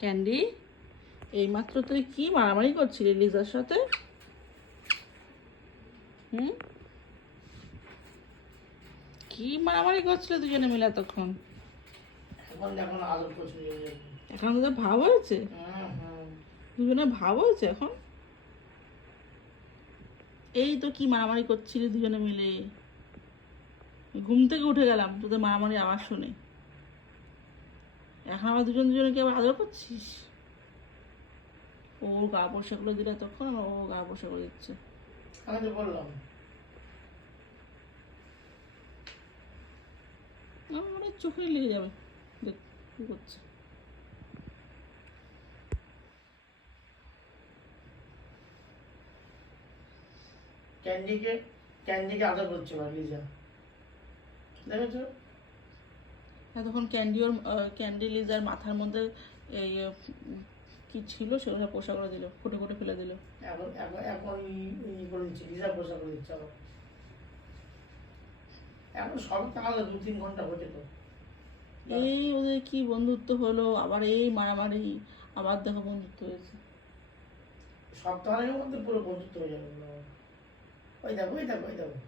Candy এইমাত্র তুই কি মারামারি করছিলি লিজার সাথে? হুম? কি মারামারি করছিলে দুজনে মিলে এতক্ষণ? এখন তোদের ভাব হয়েছে? হুম হুম দুজনে ভাব হয়েছে এখন? এই তো কি মারামারি করছিলি দুজনে মিলে? ঘুম থেকে উঠে গেলাম তোদের মারামারি আওয়াজ শুনে। এখন আবার দুজন দুজনকে আবার আদর করছিস? ও গা পোশাকগুলো দিলে তখন আমার ও গা পোশাকগুলো দিচ্ছে। আমি তো বললাম। আমার মনে চোখে লেগে যাবে। দেখ কি করছে। ক্যান্ডিকে ক্যান্ডিকে আদর করছে বা লিজা দেখেছ? এতক্ষণ ক্যান্ডি ওর ক্যান্ডি লিজার মাথার মধ্যে এই উম, কি ছিল সেগুলো সব পোশাকগুলো দিল ফুটে ফুটে ফেলে দিল। এখন এখন ই- করে দিচ্ছে লিজা পোষা করে দিচ্ছে এখন সব তাহলে দু তিন ঘণ্টা হচ্ছে তো। এই ওদের কি বন্ধুত্ব হলো আবার এই মারামারি আবার দেখো বন্ধুত্ব হয়েছে। সপ্তাহের মধ্যে পুরো বন্ধুত্ব হয়ে যাবে ওই দেখো ওই দেখো ওই দেখো।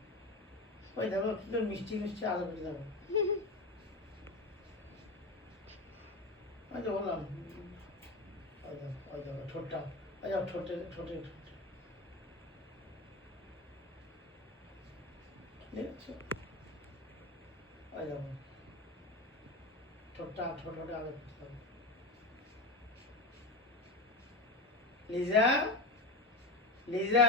ওই দেখো কি করে মিষ্টি মিষ্টি আদর করে দেখো। তো বললাম ওই দেখো ঠোঁটটা। ওই ঠোঁটে ঠোঁটে আদর করতে হবে। লিজা? লিজা?